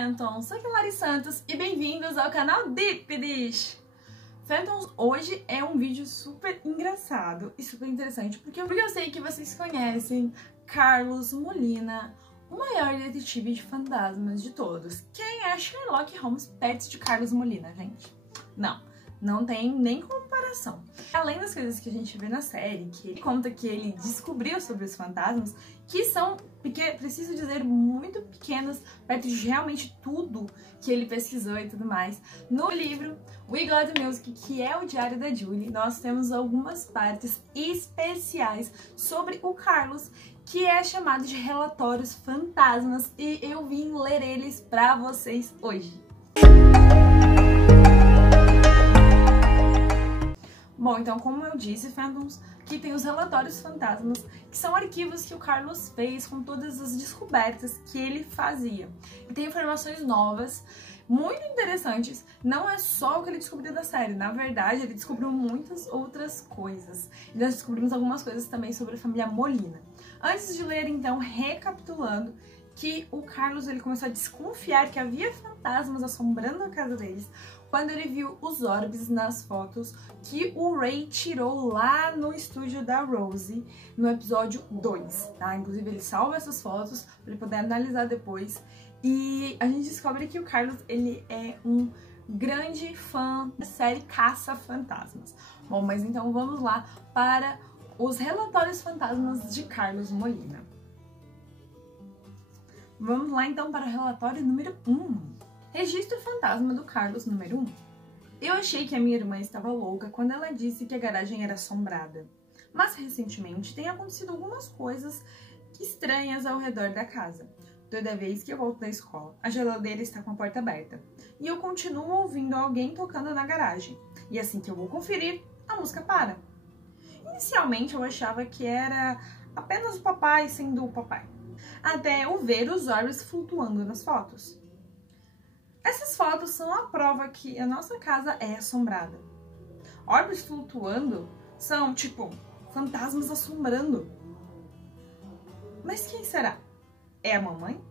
Phantoms, sou a Lari Santos e bem-vindos ao canal Deep Dish. Phantoms, hoje é um vídeo super engraçado e super interessante porque eu sei que vocês conhecem Carlos Molina, o maior detetive de fantasmas de todos. Quem é Sherlock Holmes perto de Carlos Molina, gente? Não tem nem comparação. Além das coisas que a gente vê na série, que ele conta que ele descobriu sobre os fantasmas, que são, preciso dizer, muito pequenos, perto de realmente tudo que ele pesquisou e tudo mais. No livro We Got Music, que é o diário da Julie, nós temos algumas partes especiais sobre o Carlos, que é chamado de relatórios fantasmas, e eu vim ler eles pra vocês hoje. Bom, então, como eu disse, Phantoms, que tem os relatórios fantasmas, que são arquivos que o Carlos fez com todas as descobertas que ele fazia. E tem informações novas, muito interessantes. Não é só o que ele descobriu da série, na verdade, ele descobriu muitas outras coisas. E nós descobrimos algumas coisas também sobre a família Molina. Antes de ler, então, recapitulando, que o Carlos ele começou a desconfiar que havia fantasmas assombrando a casa deles quando ele viu os orbes nas fotos que o Ray tirou lá no estúdio da Rose no episódio 2, tá? Inclusive ele salva essas fotos para ele poder analisar depois e a gente descobre que o Carlos ele é um grande fã da série Caça-Fantasmas. Bom, mas então vamos lá para os relatórios fantasmas de Carlos Molina. Vamos lá então para o relatório número 1. Registro fantasma do Carlos número 1. Eu achei que a minha irmã estava louca quando ela disse que a garagem era assombrada. Mas recentemente tem acontecido algumas coisas estranhas ao redor da casa. Toda vez que eu volto da escola, a geladeira está com a porta aberta. E eu continuo ouvindo alguém tocando na garagem. E assim que eu vou conferir, a música para. Inicialmente eu achava que era apenas o papai sendo o papai. Até eu ver os orbes flutuando nas fotos. Essas fotos são a prova que a nossa casa é assombrada. Orbes flutuando são, tipo, fantasmas assombrando. Mas quem será? É a mamãe?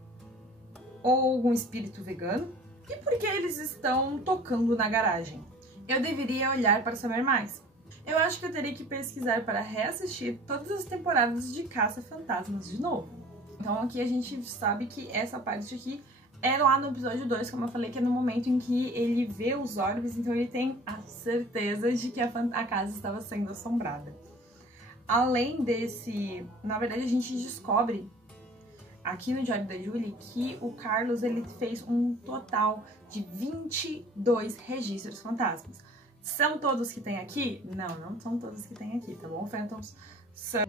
Ou algum espírito vegano? E por que eles estão tocando na garagem? Eu deveria olhar para saber mais. Eu acho que eu teria que pesquisar para reassistir todas as temporadas de Caça-Fantasmas de novo. Então aqui a gente sabe que essa parte aqui é lá no episódio 2, como eu falei, que é no momento em que ele vê os orbes, então ele tem a certeza de que a casa estava sendo assombrada. Além desse, na verdade a gente descobre aqui no diário da Julie que o Carlos ele fez um total de 22 registros fantasmas. São todos que tem aqui? Não são todos que tem aqui, tá bom, Phantoms? São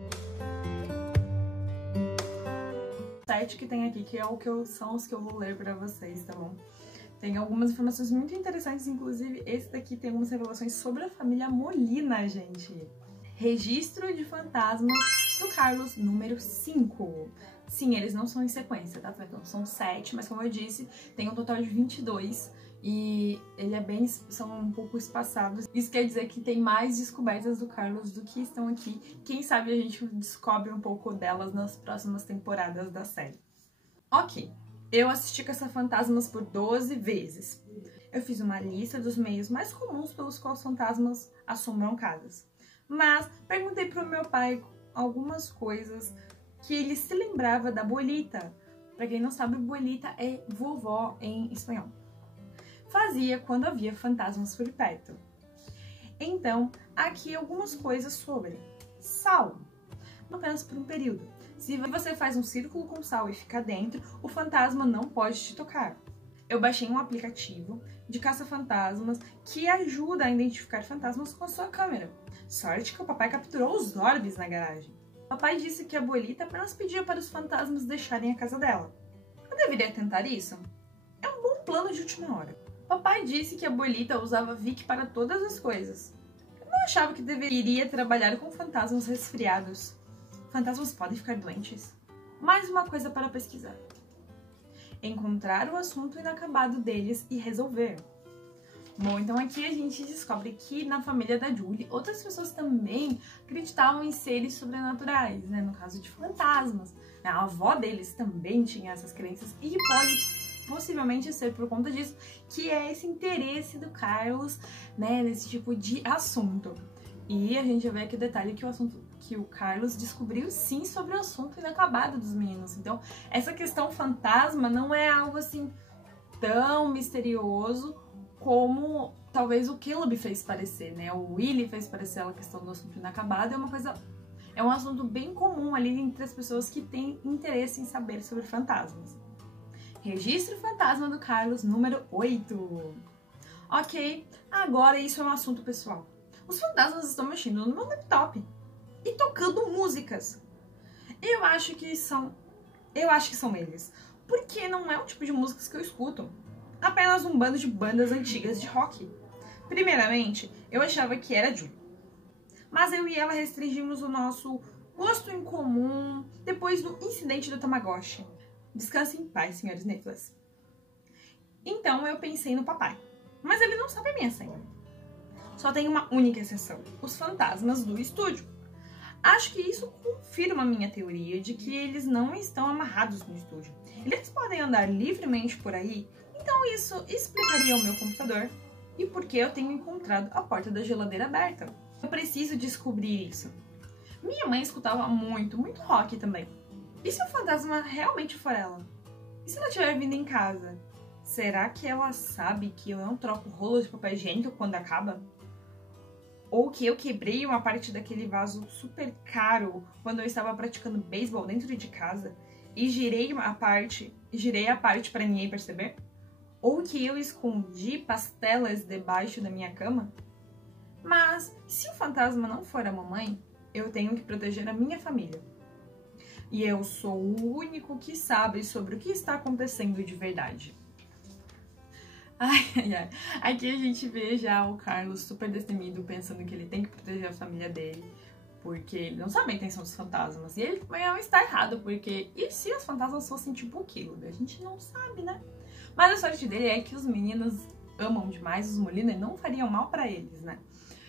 7 que tem aqui, que é são os que eu vou ler pra vocês, tá bom? Tem algumas informações muito interessantes, inclusive esse daqui tem algumas revelações sobre a família Molina, gente. Registro de fantasmas do Carlos número 5. Sim, eles não são em sequência, tá? Então, são 7, mas como eu disse, tem um total de 22 e são um pouco espaçados. Isso quer dizer que tem mais descobertas do Carlos do que estão aqui. Quem sabe a gente descobre um pouco delas nas próximas temporadas da série. Ok, eu assisti Caça-Fantasmas por 12 vezes. Eu fiz uma lista dos meios mais comuns pelos quais fantasmas assombram casas. Mas perguntei pro meu pai algumas coisas que ele se lembrava da abuelita. Pra quem não sabe, abuelita é vovó em espanhol. Fazia quando havia fantasmas por perto. Então, aqui algumas coisas sobre sal, apenas por um período. Se você faz um círculo com sal e fica dentro, o fantasma não pode te tocar. Eu baixei um aplicativo de caça-fantasmas que ajuda a identificar fantasmas com a sua câmera. Sorte que o papai capturou os orbes na garagem. O papai disse que a abuelita apenas pedia para os fantasmas deixarem a casa dela. Eu deveria tentar isso? É um bom plano de última hora. Papai disse que a abuelita usava Vic para todas as coisas. Eu não achava que deveria trabalhar com fantasmas resfriados. Fantasmas podem ficar doentes? Mais uma coisa para pesquisar. Encontrar o assunto inacabado deles e resolver. Bom, então aqui a gente descobre que na família da Julie, outras pessoas também acreditavam em seres sobrenaturais, né? No caso de fantasmas. A avó deles também tinha essas crenças e pode possivelmente ser por conta disso, que é esse interesse do Carlos, né, nesse tipo de assunto. E a gente vê aqui o detalhe que o Carlos descobriu sim sobre o assunto inacabado dos meninos. Então, essa questão fantasma não é algo assim tão misterioso como talvez o Caleb fez parecer, né? O Willie fez parecer a questão do assunto inacabado. É um assunto bem comum ali entre as pessoas que têm interesse em saber sobre fantasmas. Registro fantasma do Carlos, número 8. Ok, agora isso é um assunto pessoal. Os fantasmas estão mexendo no meu laptop e tocando músicas. Eu acho que são eles. Porque não é o tipo de músicas que eu escuto. Apenas um bando de bandas antigas de rock. Primeiramente, eu achava que era Julie. Mas eu e ela restringimos o nosso gosto em comum depois do incidente do Tamagotchi. Descanse em paz, senhores Nicholas. Então eu pensei no papai. Mas ele não sabe a minha senha. Só tem uma única exceção: os fantasmas do estúdio. Acho que isso confirma a minha teoria de que eles não estão amarrados no estúdio. Eles podem andar livremente por aí, então isso explicaria o meu computador e por que eu tenho encontrado a porta da geladeira aberta. Eu preciso descobrir isso. Minha mãe escutava muito rock também. E se o fantasma realmente for ela? E se ela estiver vindo em casa? Será que ela sabe que eu não troco rolo de papel higiênico quando acaba? Ou que eu quebrei uma parte daquele vaso super caro quando eu estava praticando beisebol dentro de casa e girei a parte para ninguém perceber? Ou que eu escondi pastelas debaixo da minha cama? Mas se o fantasma não for a mamãe, eu tenho que proteger a minha família. E eu sou o único que sabe sobre o que está acontecendo de verdade. Ai. Aqui a gente vê já o Carlos super destemido, pensando que ele tem que proteger a família dele, porque ele não sabe a intenção dos fantasmas. E ele também está errado, porque e se os fantasmas fossem tipo o Caleb? A gente não sabe, né? Mas a sorte dele é que os meninos amam demais os Molina e não fariam mal pra eles, né?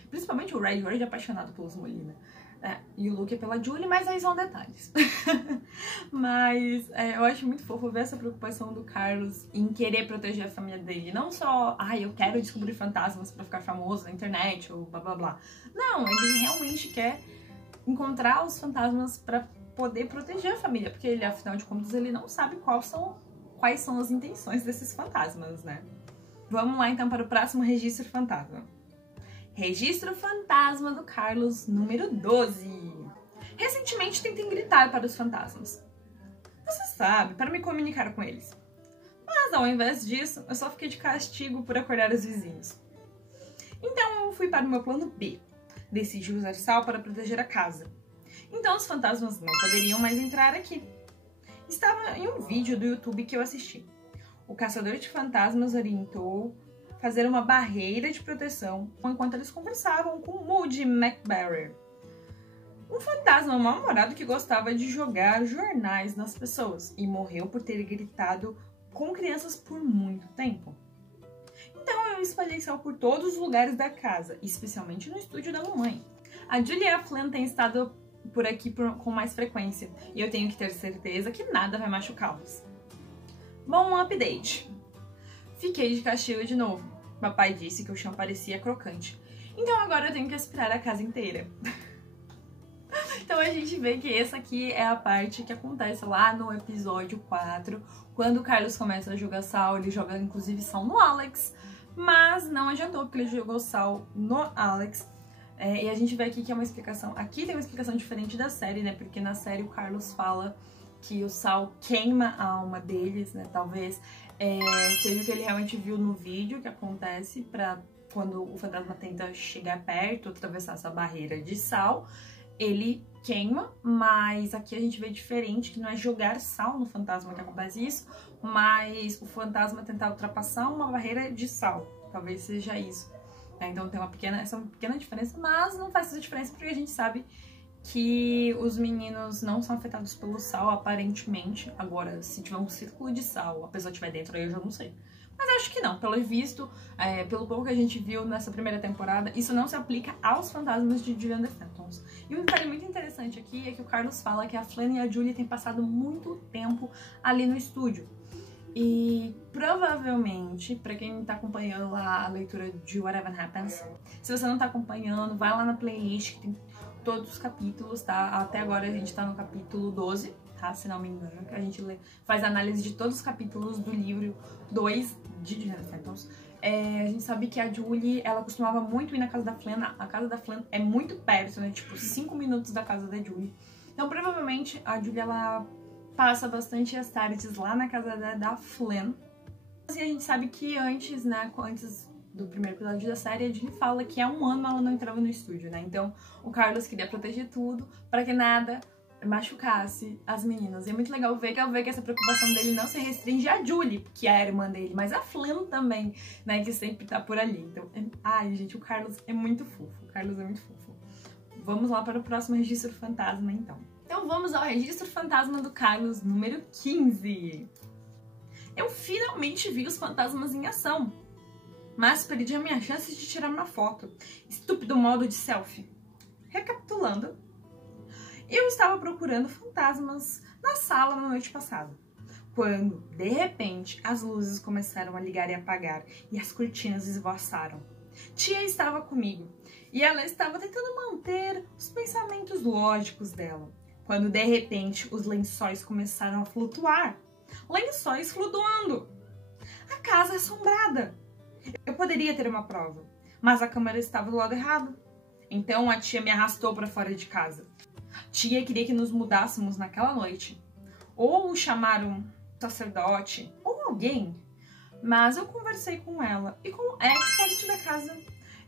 Principalmente o Red é apaixonado pelos Molina. E o Luke é pela Julie, mas aí são detalhes. Mas eu acho muito fofo ver essa preocupação do Carlos em querer proteger a família dele. Não só, eu quero descobrir fantasmas pra ficar famoso na internet ou blá blá blá. Não, ele realmente quer encontrar os fantasmas pra poder proteger a família. Porque ele, afinal de contas, ele não sabe quais são as intenções desses fantasmas, né? Vamos lá então para o próximo registro fantasma. Registro fantasma do Carlos, número 12. Recentemente tentei gritar para os fantasmas. Você sabe, para me comunicar com eles. Mas ao invés disso, eu só fiquei de castigo por acordar os vizinhos. Então eu fui para o meu plano B. Decidi usar sal para proteger a casa. Então os fantasmas não poderiam mais entrar aqui. Estava em um vídeo do YouTube que eu assisti. O caçador de fantasmas orientou fazer uma barreira de proteção enquanto eles conversavam com Moody McBarry, um fantasma mal-humorado que gostava de jogar jornais nas pessoas e morreu por ter gritado com crianças por muito tempo. Então eu espalhei sal por todos os lugares da casa, especialmente no estúdio da mamãe. A Julia Flynn tem estado por aqui com mais frequência e eu tenho que ter certeza que nada vai machucá-los. Bom, um update. Fiquei de castigo de novo. Papai disse que o chão parecia crocante. Então agora eu tenho que aspirar a casa inteira. Então a gente vê que essa aqui é a parte que acontece lá no episódio 4. Quando o Carlos começa a jogar sal, ele joga inclusive sal no Alex. Mas não adiantou, porque ele jogou sal no Alex. E a gente vê aqui que é uma explicação... Aqui tem uma explicação diferente da série, né? Porque na série o Carlos fala que o sal queima a alma deles, né? Talvez seja o que ele realmente viu no vídeo que acontece pra quando o fantasma tenta chegar perto, atravessar essa barreira de sal, ele queima, mas aqui a gente vê diferente, que não é jogar sal no fantasma que acontece isso, mas o fantasma tentar ultrapassar uma barreira de sal. Talvez seja isso. Então tem essa pequena diferença, mas não faz essa diferença porque a gente sabe que os meninos não são afetados pelo sal, aparentemente. Agora, se tiver um círculo de sal, a pessoa estiver dentro, aí eu já não sei. Mas acho que não, pelo visto, pelo pouco que a gente viu nessa primeira temporada, isso não se aplica aos fantasmas de Julian the Phantoms. E um detalhe muito interessante aqui é que o Carlos fala que a Flynn e a Julie têm passado muito tempo ali no estúdio. E provavelmente, pra quem tá acompanhando lá a leitura de Whatever Happens, se você não tá acompanhando, vai lá na playlist que tem todos os capítulos, tá? Até agora a gente tá no capítulo 12, tá? Se não me engano, que a gente faz análise de todos os capítulos do livro 2 de Jennifer Phantoms. A gente sabe que a Julie, ela costumava muito ir na casa da Flynn. A casa da Flynn é muito perto, né? Tipo, 5 minutos da casa da Julie. Então, provavelmente, a Julie, ela passa bastante as tardes lá na casa da Flynn. E a gente sabe que antes, né, antes do primeiro episódio da série, a Julie fala que há um ano ela não entrava no estúdio, né? Então, o Carlos queria proteger tudo pra que nada machucasse as meninas. E é muito legal ver que essa preocupação dele não se restringe a Julie, que é a irmã dele, mas a Flynn também, né, que sempre tá por ali. Então, ai, gente, o Carlos é muito fofo. O Carlos é muito fofo. Vamos lá para o próximo registro fantasma, então. Então vamos ao registro fantasma do Carlos, número 15. Eu finalmente vi os fantasmas em ação, mas perdi a minha chance de tirar uma foto. Estúpido modo de selfie. Recapitulando, eu estava procurando fantasmas na sala na noite passada, quando, de repente, as luzes começaram a ligar e apagar e as cortinas esvoaçaram. Tia estava comigo e ela estava tentando manter os pensamentos lógicos dela, quando, de repente, os lençóis começaram a flutuar. Lençóis flutuando! A casa é assombrada! Eu poderia ter uma prova, mas a câmera estava do lado errado. Então a tia me arrastou para fora de casa. Tia queria que nos mudássemos naquela noite, ou chamar um sacerdote, ou alguém, mas eu conversei com ela e com o expert da casa.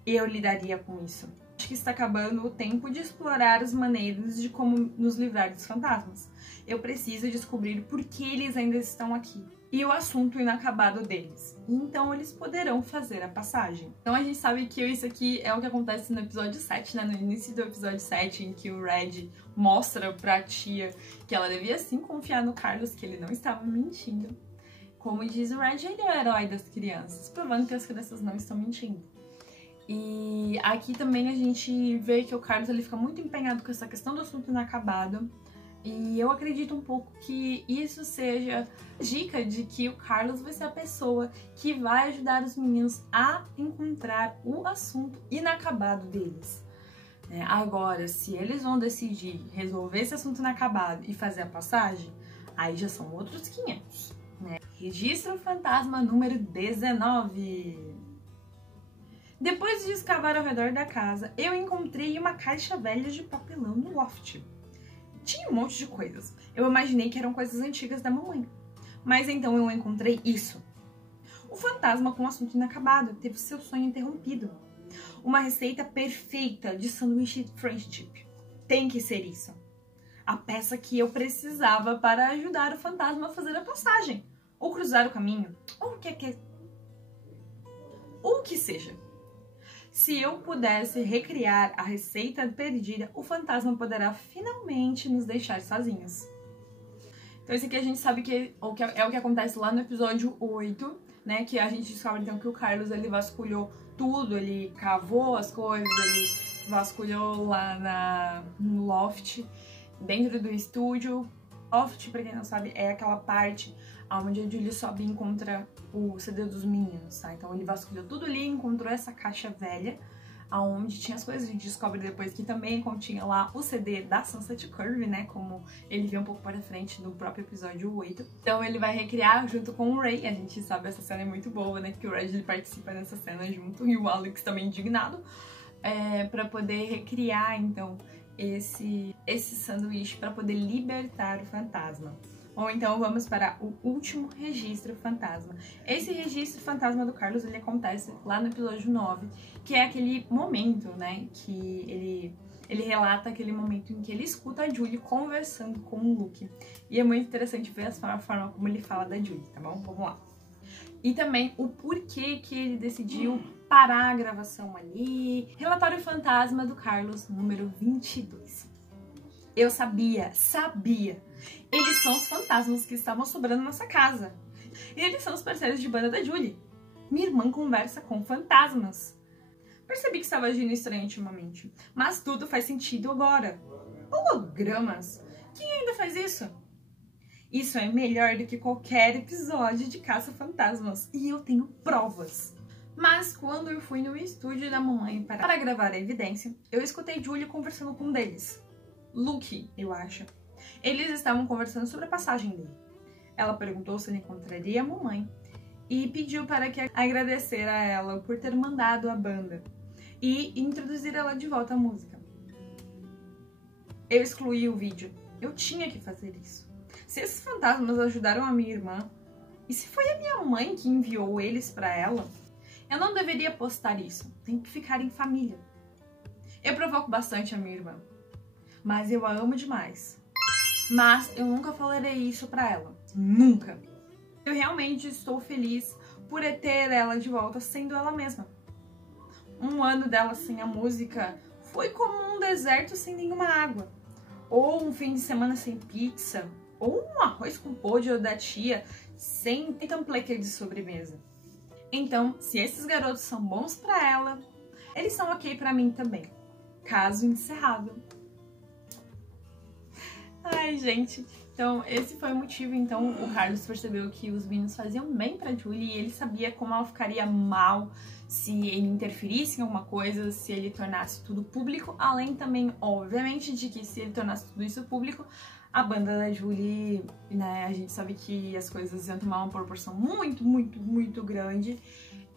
Eu lidaria com isso. Acho que está acabando o tempo de explorar as maneiras de como nos livrar dos fantasmas. Eu preciso descobrir por que eles ainda estão aqui e o assunto inacabado deles. Então eles poderão fazer a passagem. Então a gente sabe que isso aqui é o que acontece no episódio 7, né? No início do episódio 7, em que o Red mostra pra tia que ela devia sim confiar no Carlos, que ele não estava mentindo. Como diz o Red, ele é o herói das crianças, provando que as crianças não estão mentindo. E aqui também a gente vê que o Carlos ele fica muito empenhado com essa questão do assunto inacabado. E eu acredito um pouco que isso seja dica de que o Carlos vai ser a pessoa que vai ajudar os meninos a encontrar o assunto inacabado deles. Agora, se eles vão decidir resolver esse assunto inacabado e fazer a passagem, aí já são outros 500. Né? Registro fantasma número 19. Depois de escavar ao redor da casa, eu encontrei uma caixa velha de papelão no loft. Tinha um monte de coisas. Eu imaginei que eram coisas antigas da mamãe. Mas então eu encontrei isso. O fantasma com o assunto inacabado teve seu sonho interrompido. Uma receita perfeita de sanduíche French dip. Tem que ser isso. A peça que eu precisava para ajudar o fantasma a fazer a passagem. Ou cruzar o caminho. Ou o que seja. Se eu pudesse recriar a receita perdida, o fantasma poderá finalmente nos deixar sozinhos. Então esse aqui a gente sabe que é o que acontece lá no episódio 8, né? Que a gente descobre então que o Carlos ele vasculhou tudo, ele cavou as coisas, ele vasculhou lá no loft, dentro do estúdio. Loft, pra quem não sabe, é aquela parte onde a Julie sobe e encontra o CD dos meninos, tá? Então ele vasculhou tudo ali, encontrou essa caixa velha, onde tinha as coisas. A gente descobre depois que também continha lá o CD da Sunset Curve, né? Como ele vê um pouco para frente no próprio episódio 8. Então ele vai recriar junto com o Ray. A gente sabe, essa cena é muito boa, né? Que o Red ele participa dessa cena junto, e o Alex também indignado, pra poder recriar, então, esse sanduíche para poder libertar o fantasma. Ou então vamos para o último registro fantasma. Esse registro fantasma do Carlos, ele acontece lá no episódio 9, que é aquele momento, né, que ele relata aquele momento em que ele escuta a Julie conversando com o Luke. E é muito interessante ver a forma como ele fala da Julie, tá bom? Vamos lá. E também o porquê que ele decidiu parar a gravação ali. Relatório fantasma do Carlos, número 22. Eu sabia. Eles são os fantasmas que estavam sobrando nessa casa. E eles são os parceiros de banda da Julie. Minha irmã conversa com fantasmas. Percebi que estava agindo estranho ultimamente, mas tudo faz sentido agora. Hologramas? Quem ainda faz isso? Isso é melhor do que qualquer episódio de Caça-Fantasmas. E eu tenho provas. Mas quando eu fui no estúdio da mamãe para gravar a evidência, eu escutei Julie conversando com um deles. Luke, eu acho. Eles estavam conversando sobre a passagem dele. Ela perguntou se ele encontraria a mamãe e pediu para que agradecer a ela por ter mandado a banda e introduzir ela de volta à música. Eu excluí o vídeo. Eu tinha que fazer isso. Se esses fantasmas ajudaram a minha irmã, e se foi a minha mãe que enviou eles para ela, eu não deveria postar isso. Tem que ficar em família. Eu provoco bastante a minha irmã, mas eu a amo demais. Mas eu nunca falarei isso pra ela. Nunca. Eu realmente estou feliz por ter ela de volta sendo ela mesma. Um ano dela sem a música foi como um deserto sem nenhuma água. Ou um fim de semana sem pizza. Ou um arroz com pollo da tia sem tampleque de sobremesa. Então, se esses garotos são bons pra ela, eles são ok pra mim também. Caso encerrado. Ai, gente. Então, esse foi o motivo. Então, o Carlos percebeu que os meninos faziam bem pra Julie e ele sabia como ela ficaria mal se ele interferisse em alguma coisa, se ele tornasse tudo público. Além também, obviamente, de que se ele tornasse tudo isso público, a banda da Julie, né, a gente sabe que as coisas iam tomar uma proporção muito grande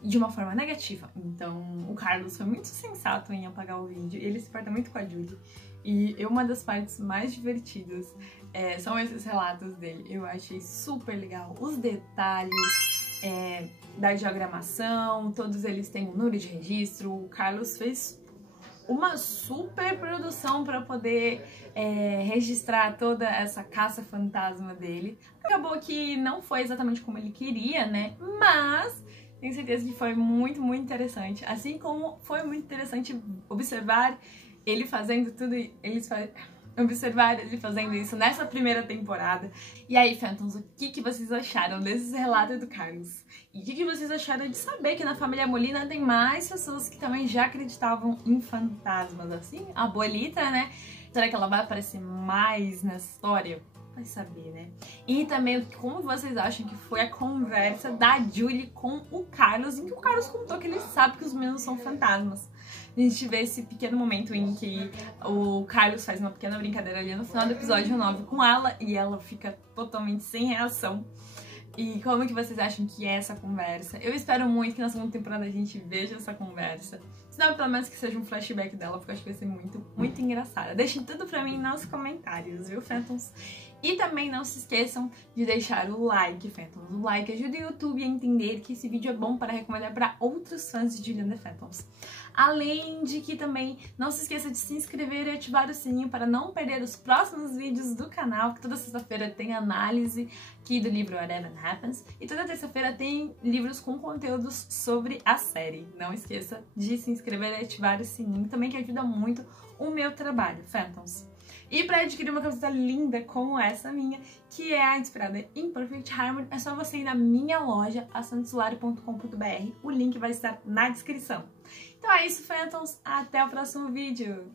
de uma forma negativa. Então, o Carlos foi muito sensato em apagar o vídeo. Ele se importa muito com a Julie. E uma das partes mais divertidas são esses relatos dele. Eu achei super legal. Os detalhes da diagramação, todos eles têm um número de registro. O Carlos fez uma super produção para poder registrar toda essa caça-fantasma dele. Acabou que não foi exatamente como ele queria, né? Mas tenho certeza que foi muito interessante. Assim como foi muito interessante observar ele fazendo tudo, observar ele fazendo isso nessa primeira temporada. E aí, Phantoms, o que vocês acharam desses relatos do Carlos? E o que vocês acharam de saber que na família Molina tem mais pessoas que também já acreditavam em fantasmas, assim? A abuelita, né? Será que ela vai aparecer mais nessa história? Vai saber, né? E também como vocês acham que foi a conversa da Julie com o Carlos, em que o Carlos contou que ele sabe que os meninos são fantasmas. A gente vê esse pequeno momento em que o Carlos faz uma pequena brincadeira ali no final do episódio 9 com ela e ela fica totalmente sem reação. E como que vocês acham que é essa conversa? Eu espero muito que na segunda temporada a gente veja essa conversa. Se não, pelo menos que seja um flashback dela, porque eu acho que vai ser muito engraçada. Deixem tudo pra mim nos comentários, viu, Phantoms? E também não se esqueçam de deixar o like, Phantoms. O like ajuda o YouTube a entender que esse vídeo é bom para recomendar para outros fãs de Julian the Phantoms. Além de que também não se esqueça de se inscrever e ativar o sininho para não perder os próximos vídeos do canal, que toda sexta-feira tem análise aqui do livro Whatever Happens e toda terça-feira tem livros com conteúdos sobre a série. Não esqueça de se inscrever e ativar o sininho também, que ajuda muito o meu trabalho, Phantoms. E para adquirir uma camiseta linda como essa minha, que é a inspirada em Perfect Harmony, é só você ir na minha loja, assantesolari.com.br. O link vai estar na descrição. Então é isso, Phantoms. Até o próximo vídeo!